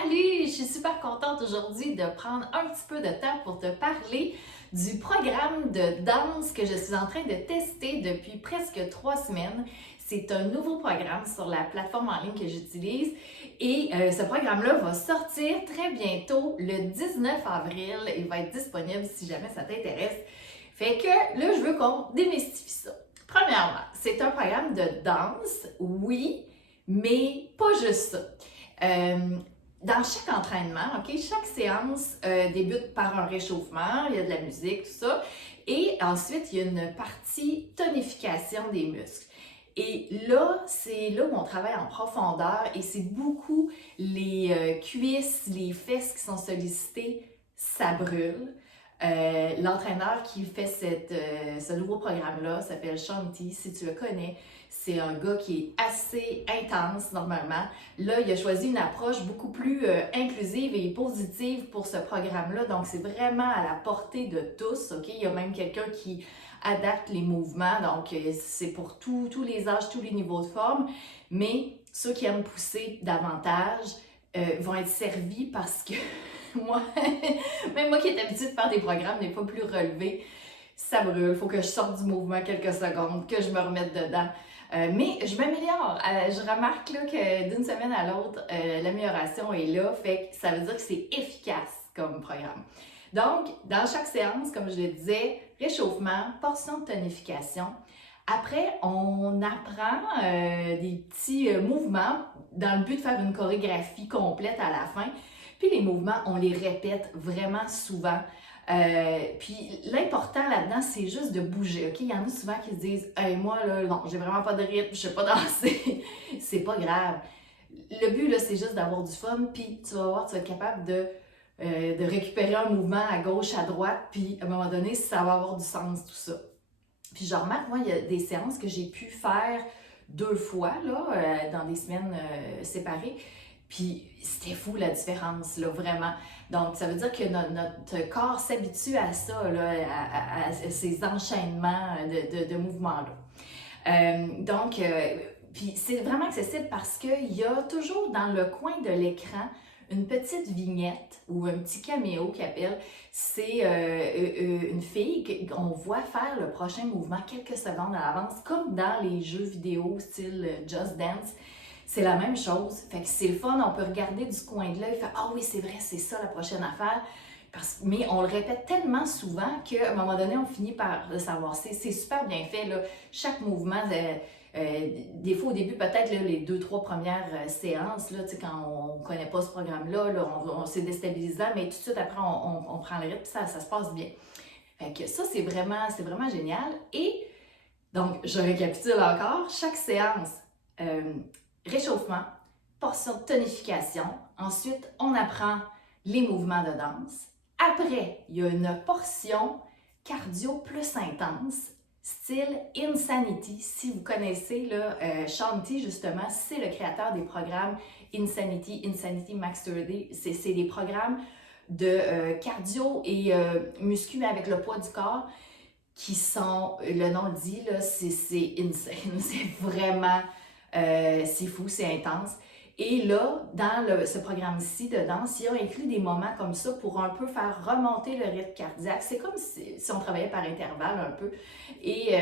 Salut! Je suis super contente aujourd'hui de prendre un petit peu de temps pour te parler du programme de danse que je suis en train de tester depuis presque 3 semaines. C'est un nouveau programme sur la plateforme en ligne que j'utilise et ce programme-là va sortir très bientôt, le 19 avril. Il va être disponible si jamais ça t'intéresse. Fait que là, je veux qu'on démystifie ça. Premièrement, c'est un programme de danse, oui, mais pas juste ça. Dans chaque entraînement, ok, chaque séance débute par un réchauffement, il y a de la musique, tout ça, et ensuite il y a une partie tonification des muscles. Et là, c'est là où on travaille en profondeur et c'est beaucoup les cuisses, les fesses qui sont sollicitées, ça brûle. L'entraîneur qui fait ce nouveau programme-là s'appelle Shanti, si tu le connais. C'est un gars qui est assez intense normalement. Là, il a choisi une approche beaucoup plus inclusive et positive pour ce programme-là. Donc, c'est vraiment à la portée de tous. Ok, il y a même quelqu'un qui adapte les mouvements. Donc, c'est pour tous les âges, tous les niveaux de forme. Mais ceux qui aiment pousser davantage vont être servis parce que moi, même moi qui est habituée de faire des programmes des fois plus relevés, ça brûle. Il faut que je sorte du mouvement quelques secondes, que je me remette dedans. Mais je m'améliore. Je remarque là, que d'une semaine à l'autre, l'amélioration est là. Fait que ça veut dire que c'est efficace comme programme. Donc, dans chaque séance, comme je le disais, réchauffement, portion de tonification. Après, on apprend des petits mouvements dans le but de faire une chorégraphie complète à la fin. Puis les mouvements, on les répète vraiment souvent. Puis l'important là-dedans, c'est juste de bouger. Ok, il y en a souvent qui se disent hey, moi, là, non, j'ai vraiment pas de rythme, je sais pas danser. C'est pas grave. Le but, là, c'est juste d'avoir du fun. Puis tu vas voir, tu vas être capable de récupérer un mouvement à gauche, à droite. Puis à un moment donné, ça va avoir du sens, tout ça. Puis je remarque, moi, il y a des séances que j'ai pu faire 2 fois là, dans des semaines séparées. Puis c'était fou la différence, là, vraiment. Donc, ça veut dire que notre corps s'habitue à ça, là, à ces enchaînements de mouvements-là. Puis c'est vraiment accessible parce qu'il y a toujours dans le coin de l'écran une petite vignette ou un petit caméo qui appelle. C'est une fille qu'on voit faire le prochain mouvement quelques secondes à l'avance, comme dans les jeux vidéo style Just Dance. C'est la même chose. Fait que c'est le fun, on peut regarder du coin de l'œil, faire ah oui, c'est vrai, c'est ça la prochaine affaire. Mais on le répète tellement souvent qu'à un moment donné, on finit par le savoir. C'est super bien fait, là. Chaque mouvement. Des fois, au début, peut-être là, les 2-3 premières séances, là, quand on ne connaît pas ce programme-là, là, on s'est déstabilisant, mais tout de suite après, on prend le rythme, ça se passe bien. Fait que ça, c'est vraiment génial. Et donc, je récapitule encore, chaque séance, réchauffement, portion de tonification. Ensuite, on apprend les mouvements de danse. Après, il y a une portion cardio plus intense, style Insanity. Si vous connaissez là, Shanti, justement, c'est le créateur des programmes Insanity Max 3D. C'est des programmes de cardio et muscu avec le poids du corps qui sont, le nom le dit, là, c'est insane. C'est vraiment, c'est fou, c'est intense. Et là, dans ce programme-ci de danse, il y a inclus des moments comme ça pour un peu faire remonter le rythme cardiaque. C'est comme si on travaillait par intervalle un peu. Et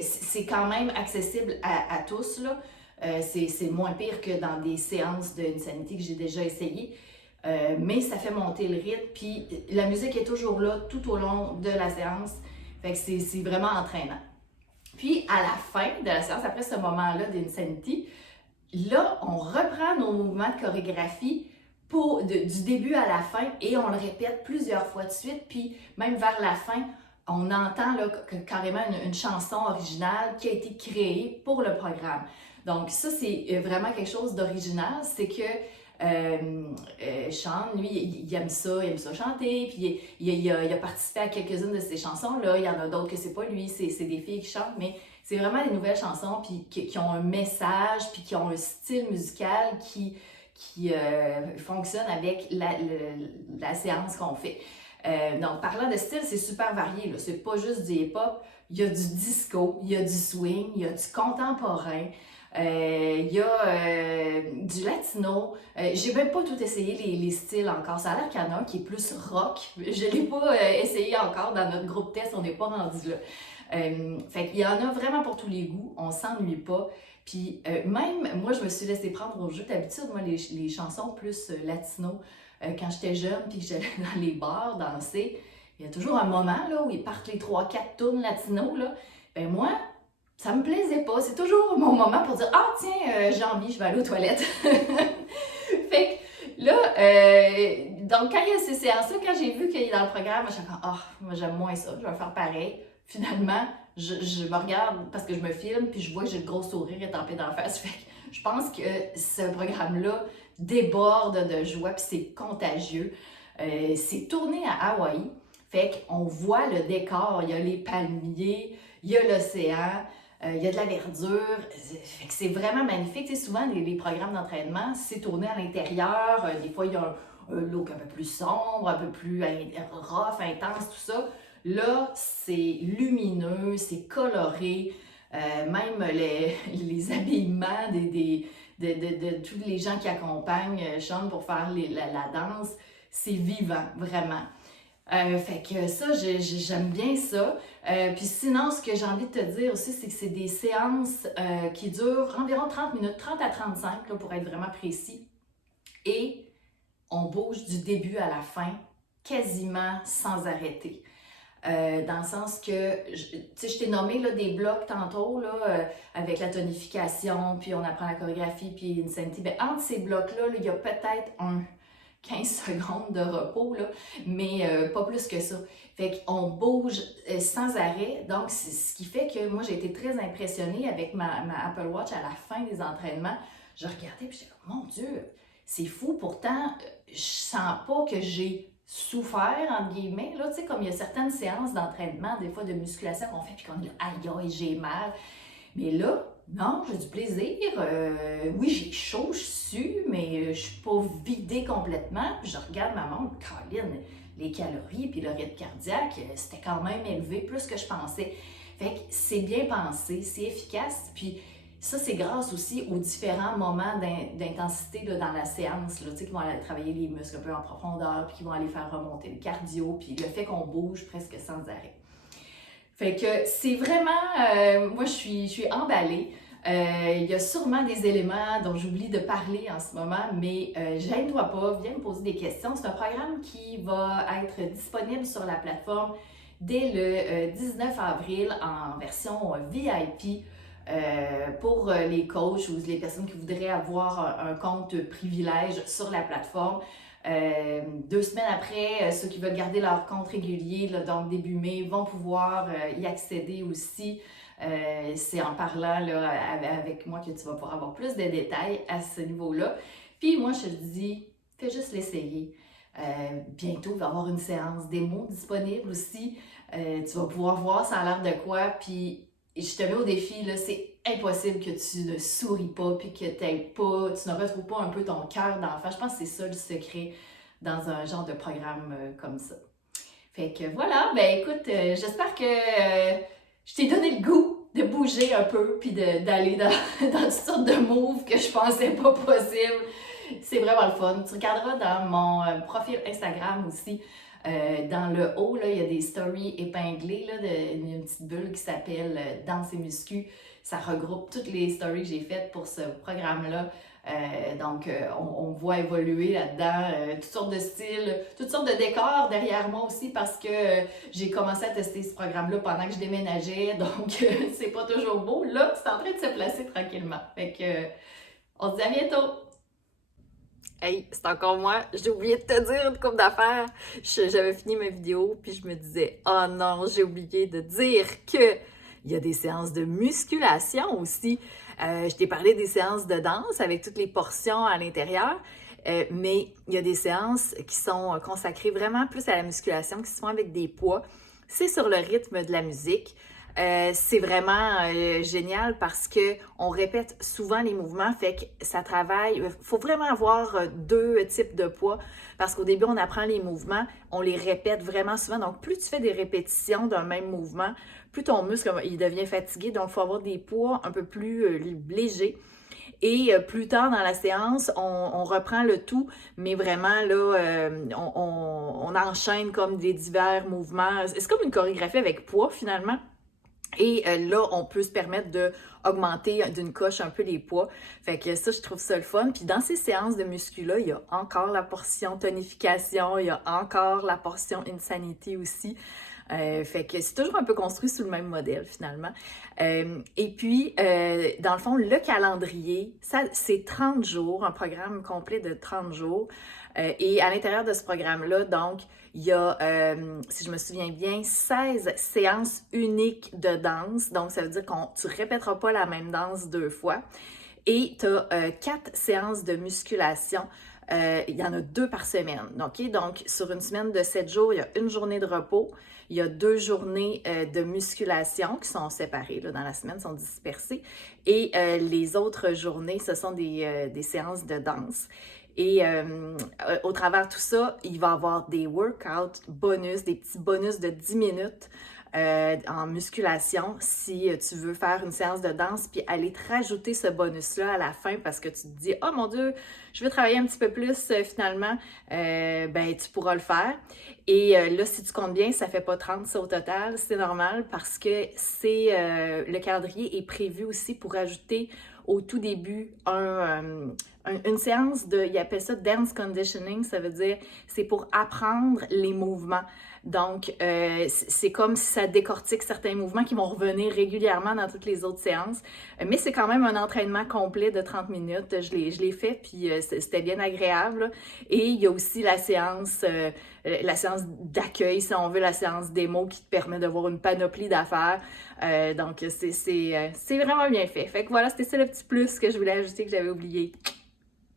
c'est quand même accessible à tous, là. C'est moins pire que dans des séances d'Insanity que j'ai déjà essayé. Mais ça fait monter le rythme, puis la musique est toujours là tout au long de la séance. Fait que c'est vraiment entraînant. Puis à la fin de la séance, après ce moment-là d'Insanity, là, on reprend nos mouvements de chorégraphie du début à la fin et on le répète plusieurs fois de suite. Puis même vers la fin, on entend là, carrément une chanson originale qui a été créée pour le programme. Donc ça, c'est vraiment quelque chose d'original. C'est que Sean, lui, il aime ça chanter, puis il a participé à quelques-unes de ces chansons-là. Il y en a d'autres que c'est pas lui, c'est des filles qui chantent, mais c'est vraiment des nouvelles chansons puis qui ont un message, puis qui ont un style musical qui fonctionne avec la séance qu'on fait. Donc, parlant de style, c'est super varié, là. C'est pas juste du hip-hop, il y a du disco, il y a du swing, il y a du contemporain. Il y a du latino. J'ai même pas tout essayé les styles encore. Ça a l'air qu'il y en a un qui est plus rock. Je l'ai pas essayé encore dans notre groupe test, on n'est pas rendu là. Fait qu'il y en a vraiment pour tous les goûts, on s'ennuie pas. Puis même, moi, je me suis laissée prendre au jeu. D'habitude, moi, les chansons plus latino, quand j'étais jeune, puis que j'allais dans les bars danser, il y a toujours un moment là, où ils partent les 3-4 tunes latino, là. Ben moi, ça me plaisait pas. C'est toujours mon moment pour dire « Ah, tiens, j'ai envie, je vais aller aux toilettes. » Fait que là, donc quand il y a ces séances-là, quand j'ai vu qu'il est dans le programme, je suis comme « Ah, moi j'aime moins ça, je vais faire pareil. » Finalement, je me regarde parce que je me filme, puis je vois que j'ai le gros sourire étampé dans la face. Fait que je pense que ce programme-là déborde de joie, puis c'est contagieux. C'est tourné à Hawaï. Fait qu'on voit le décor, il y a les palmiers, il y a l'océan, il y a de la verdure. Fait que c'est vraiment magnifique. Tu sais, souvent, les programmes d'entraînement, c'est tourné à l'intérieur. Des fois, il y a un look un peu plus sombre, un peu plus rough, intense, tout ça. Là, c'est lumineux, c'est coloré. Même les habillements de tous les gens qui accompagnent Sean pour faire la danse, c'est vivant, vraiment. Fait que ça, j'aime bien ça. Puis sinon, ce que j'ai envie de te dire aussi, c'est que c'est des séances qui durent environ 30 minutes, 30 à 35 là, pour être vraiment précis. Et on bouge du début à la fin, quasiment sans arrêter. Dans le sens que, tu sais, je t'ai nommé là, des blocs tantôt, là, avec la tonification, puis on apprend la chorégraphie, puis Insanity. Bien, entre ces blocs-là, il y a peut-être 15 secondes de repos, là, mais pas plus que ça. Fait qu'on bouge sans arrêt. Donc, c'est ce qui fait que moi, j'ai été très impressionnée avec ma Apple Watch à la fin des entraînements. Je regardais, puis j'étais comme, mon Dieu, c'est fou. Pourtant, je sens pas que j'ai souffert, entre guillemets, là, tu sais, comme il y a certaines séances d'entraînement, des fois de musculation qu'on fait, puis qu'on dit « aïe, aïe, j'ai mal ». Mais là, non, j'ai du plaisir. Oui, j'ai chaud, je sue, mais je suis pas vidée complètement. Puis je regarde ma montre, Caroline, les calories, puis le rythme cardiaque, c'était quand même élevé, plus que je pensais. Fait que c'est bien pensé, c'est efficace, puis ça, c'est grâce aussi aux différents moments d'intensité dans la séance, là, tu sais, qui vont aller travailler les muscles un peu en profondeur, puis qui vont aller faire remonter le cardio, puis le fait qu'on bouge presque sans arrêt. Fait que c'est vraiment, moi je suis emballée. Il y a sûrement des éléments dont j'oublie de parler en ce moment, mais gêne-toi pas, viens me poser des questions. C'est un programme qui va être disponible sur la plateforme dès le 19 avril en version VIP. Pour les coachs ou les personnes qui voudraient avoir un compte privilège sur la plateforme. 2 semaines après, ceux qui veulent garder leur compte régulier, là, donc début mai, vont pouvoir y accéder aussi. C'est en parlant là, avec moi que tu vas pouvoir avoir plus de détails à ce niveau-là. Puis moi, je te dis, fais juste l'essayer. Bientôt, il va y avoir une séance démo disponible aussi. Tu vas pouvoir voir ça a l'air de quoi. Puis je te mets au défi, là, c'est impossible que tu ne souris pas, puis que tu ne retrouves pas un peu ton cœur d'enfant. Je pense que c'est ça le secret dans un genre de programme comme ça. Fait que voilà, ben écoute, j'espère que je t'ai donné le goût de bouger un peu, puis d'aller dans toutes sortes de moves que je pensais pas possible. C'est vraiment le fun. Tu regarderas dans mon profil Instagram aussi. Dans le haut, là, il y a des stories épinglées, là, il y a une petite bulle qui s'appelle Danse et Muscu. Ça regroupe toutes les stories que j'ai faites pour ce programme-là. Donc, on voit évoluer là-dedans toutes sortes de styles, toutes sortes de décors derrière moi aussi parce que j'ai commencé à tester ce programme-là pendant que je déménageais. Donc, c'est pas toujours beau. Là, c'est en train de se placer tranquillement. Fait que, on se dit à bientôt! Hey, c'est encore moi. J'ai oublié de te dire une couple d'affaires. J'avais fini ma vidéo, puis je me disais, oh non, j'ai oublié de dire que il y a des séances de musculation aussi. Je t'ai parlé des séances de danse avec toutes les portions à l'intérieur, mais il y a des séances qui sont consacrées vraiment plus à la musculation, qui se font avec des poids. C'est sur le rythme de la musique. c'est vraiment génial parce que on répète souvent les mouvements, fait que ça travaille. Il faut vraiment avoir deux types de poids parce qu'au début, on apprend les mouvements, on les répète vraiment souvent. Donc, plus tu fais des répétitions d'un même mouvement, plus ton muscle il devient fatigué. Donc, il faut avoir des poids un peu plus légers. Et plus tard dans la séance, on reprend le tout, mais vraiment là, on enchaîne comme des divers mouvements. C'est comme une chorégraphie avec poids finalement. Et là, on peut se permettre d'augmenter d'une coche un peu les poids. Fait que ça, je trouve ça le fun. Puis dans ces séances de muscu-là, il y a encore la portion tonification, il y a encore la portion insanity aussi. Fait que c'est toujours un peu construit sous le même modèle finalement. Et puis, dans le fond, le calendrier, ça, c'est 30 jours, un programme complet de 30 jours. Et à l'intérieur de ce programme-là, donc, il y a, si je me souviens bien, 16 séances uniques de danse. Donc, ça veut dire que tu ne répéteras pas la même danse 2 fois. Et tu as 4 séances de musculation. Il y en a 2 par semaine. Okay? Donc, sur une semaine de 7 jours, il y a une journée de repos. Il y a 2 journées de musculation qui sont séparées là, dans la semaine, sont dispersées. Et les autres journées, ce sont des séances de danse. Et au travers de tout ça, il va y avoir des workouts bonus, des petits bonus de 10 minutes en musculation si tu veux faire une séance de danse puis aller te rajouter ce bonus-là à la fin parce que tu te dis « Oh mon Dieu, je veux travailler un petit peu plus finalement. » Ben tu pourras le faire. Et là, si tu comptes bien, ça fait pas 30 ça au total. C'est normal parce que le calendrier est prévu aussi pour ajouter au tout début une séance ils appellent ça dance conditioning, ça veut dire c'est pour apprendre les mouvements. Donc, c'est comme si ça décortique certains mouvements qui vont revenir régulièrement dans toutes les autres séances. Mais c'est quand même un entraînement complet de 30 minutes. Je l'ai fait, puis c'était bien agréable. Et il y a aussi la séance d'accueil, si on veut, la séance démo qui te permet de voir une panoplie d'affaires. Donc, c'est vraiment bien fait. Fait que voilà, c'était ça le petit plus que je voulais ajouter que j'avais oublié.